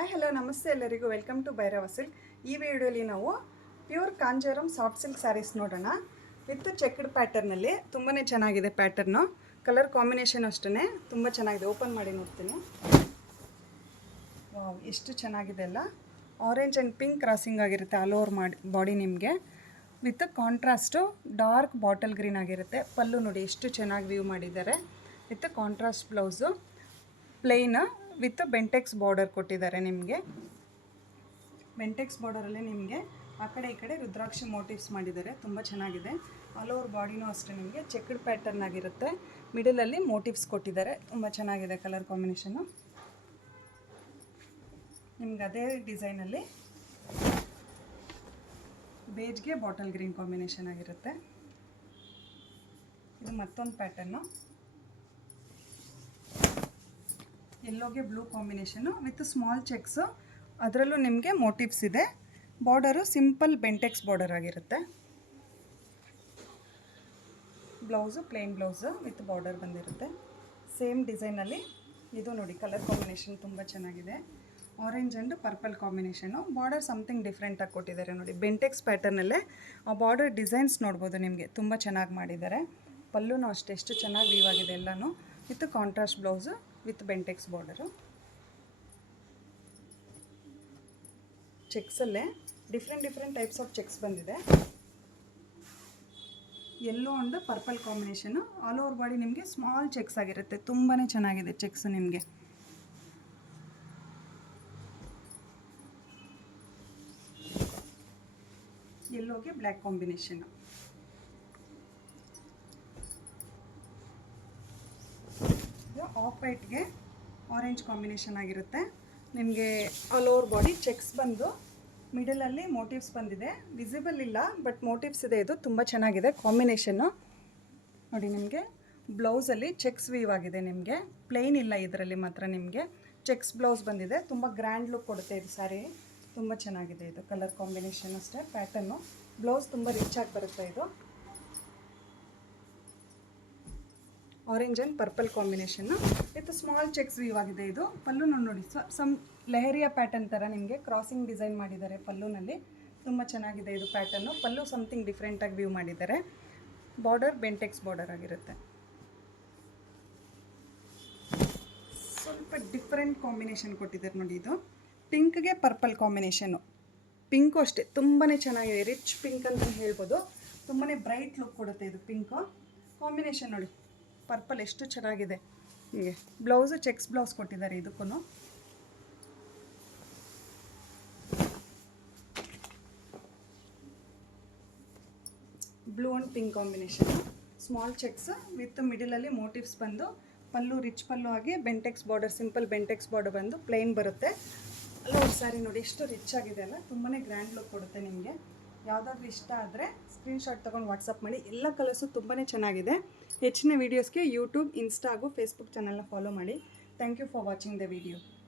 Hi hello ನಮಸ್ತೆ ಎಲ್ಲರಿಗೂ welcome to Bhairava silk. ಈ ವಿಡಿಯೋಲಿ ನಾವು pure Kanjeevaram soft silk sarees ನೋಡೋಣ. ವಿತ್ ಚೆಕ್ಡ್ ಪ್ಯಾಟರ್ನಲ್ಲಿ ತುಂಬಾ ಚೆನ್ನಾಗಿದೆ. ಪ್ಯಾಟರ್ನು ಕಲರ್ ಕಾಂಬಿನೇಷನ್ ಅಷ್ಟೇ ತುಂಬ ಚೆನ್ನಾಗಿದೆ. ಓಪನ್ ಮಾಡಿ ನೋಡ್ತೀನಿ. ವಾವ್, ಎಷ್ಟು ಚೆನ್ನಾಗಿದೆ ಅಲ್ಲ. ಆರೆಂಜ್ ಆ್ಯಂಡ್ ಪಿಂಕ್ ಕ್ರಾಸಿಂಗ್ ಆಗಿರುತ್ತೆ ಆಲ್ ಓವರ್ ಬಾಡಿ ನಿಮಗೆ. With contrast dark bottle green ಆಗಿರುತ್ತೆ. ಪಲ್ಲು ನೋಡಿ ಎಷ್ಟು ಚೆನ್ನಾಗಿ ವ್ಯೂ ಮಾಡಿದ್ದಾರೆ. With contrast blouse plane with Bentex border ಕೊಟ್ಟಿದ್ದಾರೆ ನಿಮಗೆ. ಬೆಂಟೆಕ್ಸ್ ಬಾರ್ಡರಲ್ಲಿ ನಿಮಗೆ ಆ ಕಡೆ ಈ ಕಡೆ ರುದ್ರಾಕ್ಷಿ ಮೋಟಿವ್ಸ್ ಮಾಡಿದ್ದಾರೆ. ತುಂಬ ಚೆನ್ನಾಗಿದೆ. ಆಲ್ ಓವರ್ ಬಾಡಿನೂ ಅಷ್ಟೇ ನಿಮಗೆ ಚೆಕ್ಡ್ ಪ್ಯಾಟರ್ನ್ ಆಗಿರುತ್ತೆ. ಮಿಡಲಲ್ಲಿ ಮೋಟಿವ್ಸ್ ಕೊಟ್ಟಿದ್ದಾರೆ. ತುಂಬ ಚೆನ್ನಾಗಿದೆ ಕಲರ್ ಕಾಂಬಿನೇಷನ್ನು. ನಿಮ್ಗೆ ಅದೇ ಡಿಸೈನಲ್ಲಿ ಬೇಜ್ಗೆ ಬಾಟಲ್ ಗ್ರೀನ್ ಕಾಂಬಿನೇಷನ್ ಆಗಿರುತ್ತೆ. ಇದು ಮತ್ತೊಂದು ಪ್ಯಾಟರ್ನು. ಯೆಲ್ಲೋಗೆ blue combination with small checks. ಅದರಲ್ಲೂ ನಿಮಗೆ ಮೋಟಿವ್ಸ್ ಇದೆ. ಬಾರ್ಡರು ಸಿಂಪಲ್ ಬೆಂಟೆಕ್ಸ್ ಬಾರ್ಡರ್ ಆಗಿರುತ್ತೆ. Blouse plain blouse with border ಬಂದಿರುತ್ತೆ. ಸೇಮ್ ಡಿಸೈನಲ್ಲಿ ಇದು ನೋಡಿ ಕಲರ್ ಕಾಂಬಿನೇಷನ್ ತುಂಬ ಚೆನ್ನಾಗಿದೆ. Orange and purple combination. Border something ಡಿಫ್ರೆಂಟಾಗಿ ಕೊಟ್ಟಿದ್ದಾರೆ ನೋಡಿ. ಬೆಂಟೆಕ್ಸ್ ಪ್ಯಾಟರ್ನಲ್ಲೇ ಆ ಬಾರ್ಡರ್ ಡಿಸೈನ್ಸ್ ನೋಡ್ಬೋದು ನಿಮಗೆ. ತುಂಬ ಚೆನ್ನಾಗಿ ಮಾಡಿದ್ದಾರೆ. ಪಲ್ಲುನೂ ಅಷ್ಟೇ ಎಷ್ಟು ಚೆನ್ನಾಗಿ ವೀವ್ ಆಗಿದೆ ಎಲ್ಲನೂ. With contrast blouse with Bentex border. ಚೆಕ್ಸಲ್ಲೇ ಡಿಫ್ರೆಂಟ್ ಟೈಪ್ಸ್ ಆಫ್ ಚೆಕ್ಸ್ ಬಂದಿದೆ. Yellow and purple combination. All over body ನಿಮಗೆ ಸ್ಮಾಲ್ ಚೆಕ್ಸ್ ಆಗಿರುತ್ತೆ. ತುಂಬಾ ಚೆನ್ನಾಗಿದೆ ಚೆಕ್ಸ್ ನಿಮಗೆ. ಯೆಲ್ಲೋಗೆ ಬ್ಲ್ಯಾಕ್ ಕಾಂಬಿನೇಷನ್ನು. ಆಫ್ ವೈಟ್ಗೆ ಆರೆಂಜ್ ಕಾಂಬಿನೇಷನ್ ಆಗಿರುತ್ತೆ. ನಿಮಗೆ ಆಲ್ ಓವರ್ ಬಾಡಿ ಚೆಕ್ಸ್ ಬಂದು ಮಿಡಲಲ್ಲಿ ಮೋಟಿವ್ಸ್ ಬಂದಿದೆ. ವಿಸಿಬಲ್ ಇಲ್ಲ ಬಟ್ ಮೋಟಿವ್ಸ್ ಇದೆ. ಇದು ತುಂಬ ಚೆನ್ನಾಗಿದೆ ಕಾಂಬಿನೇಷನ್ನು ನೋಡಿ. ನಿಮಗೆ ಬ್ಲೌಸಲ್ಲಿ ಚೆಕ್ಸ್ ವೀವ್ ಆಗಿದೆ. ನಿಮಗೆ ಪ್ಲೇನ್ ಇಲ್ಲ ಇದರಲ್ಲಿ ಮಾತ್ರ. ನಿಮಗೆ ಚೆಕ್ಸ್ ಬ್ಲೌಸ್ ಬಂದಿದೆ. ತುಂಬ ಗ್ರ್ಯಾಂಡ್ ಲುಕ್ ಕೊಡುತ್ತೆ ಇದು ಸ್ಯಾರಿ. ತುಂಬ ಚೆನ್ನಾಗಿದೆ ಇದು ಕಲರ್ ಕಾಂಬಿನೇಷನ್ ಅಷ್ಟೇ. ಪ್ಯಾಟರ್ನು ಬ್ಲೌಸ್ ತುಂಬ ರಿಚ್ ಆಗಿ ಬರುತ್ತೆ. ಇದು orange and purple combination with small cheques view ಆಗಿದೆ. ಇದು ಪಲ್ಲು ನೋಡಿ ಸಮ್ ಲೆಹರಿಯಾ ಪ್ಯಾಟರ್ನ್ ಥರ ನಿಮಗೆ ಕ್ರಾಸಿಂಗ್ ಡಿಸೈನ್ ಮಾಡಿದ್ದಾರೆ ಪಲ್ಲುನಲ್ಲಿ. ತುಂಬ ಚೆನ್ನಾಗಿದೆ ಇದು ಪ್ಯಾಟರ್ನು. ಪಲ್ಲು ಸಮಥಿಂಗ್ ಡಿಫ್ರೆಂಟಾಗಿ ವ್ಯೂ ಮಾಡಿದ್ದಾರೆ. ಬಾರ್ಡರ್ ಬೆಂಟೆಕ್ಸ್ ಬಾರ್ಡರ್ ಆಗಿರುತ್ತೆ. ಸ್ವಲ್ಪ ಡಿಫ್ರೆಂಟ್ ಕಾಂಬಿನೇಷನ್ ಕೊಟ್ಟಿದ್ದಾರೆ ನೋಡಿ. ಇದು ಪಿಂಕ್ಗೆ ಪರ್ಪಲ್ ಕಾಂಬಿನೇಷನ್ನು. ಪಿಂಕು ಅಷ್ಟೇ ತುಂಬಾ ಚೆನ್ನಾಗಿದೆ. ರಿಚ್ ಪಿಂಕ್ ಅಂತ ಹೇಳ್ಬೋದು. ತುಂಬಾ ಬ್ರೈಟ್ ಲುಕ್ ಕೊಡುತ್ತೆ ಇದು ಪಿಂಕು ಕಾಂಬಿನೇಷನ್ ನೋಡಿ. ಪರ್ಪಲ್ ಎಷ್ಟು ಚೆನ್ನಾಗಿದೆ. ಹೀಗೆ ಬ್ಲೌಸು ಚೆಕ್ಸ್ ಬ್ಲೌಸ್ ಕೊಟ್ಟಿದ್ದಾರೆ ಇದಕ್ಕೂ. Blue and pink combination. Small checks with ಮಿಡಲಲ್ಲಿ ಮೋಟಿವ್ಸ್ ಬಂದು ಪಲ್ಲು ರಿಚ್ ಪಲ್ಲು ಆಗಿ Bentex border simple Bentex border ಬಂದು ಪ್ಲೇನ್ ಬರುತ್ತೆ. ಅಲ್ಲ ಒಂದು ಸ್ಯಾರಿ ನೋಡಿ ಎಷ್ಟು ರಿಚ್ ಆಗಿದೆ ಅಲ್ಲ. ತುಂಬಾ ಗ್ರ್ಯಾಂಡ್ ಲುಕ್ ಕೊಡುತ್ತೆ ನಿಮಗೆ. ಯಾವುದಾದ್ರೂ ಇಷ್ಟ ಆದರೆ ಸ್ಕ್ರೀನ್ಶಾಟ್ ತೊಗೊಂಡು ವಾಟ್ಸಪ್ ಮಾಡಿ. ಎಲ್ಲ ಕಲರ್ಸು ತುಂಬಾ ಚೆನ್ನಾಗಿದೆ. ಹೆಚ್ಚಿನ ವೀಡಿಯೋಸ್ಗೆ ಯೂಟ್ಯೂಬ್, ಇನ್ಸ್ಟಾ ಹಾಗೂ ಫೇಸ್ಬುಕ್ ಚಾನಲ್ನ ಫಾಲೋ ಮಾಡಿ. Thank you for watching the video.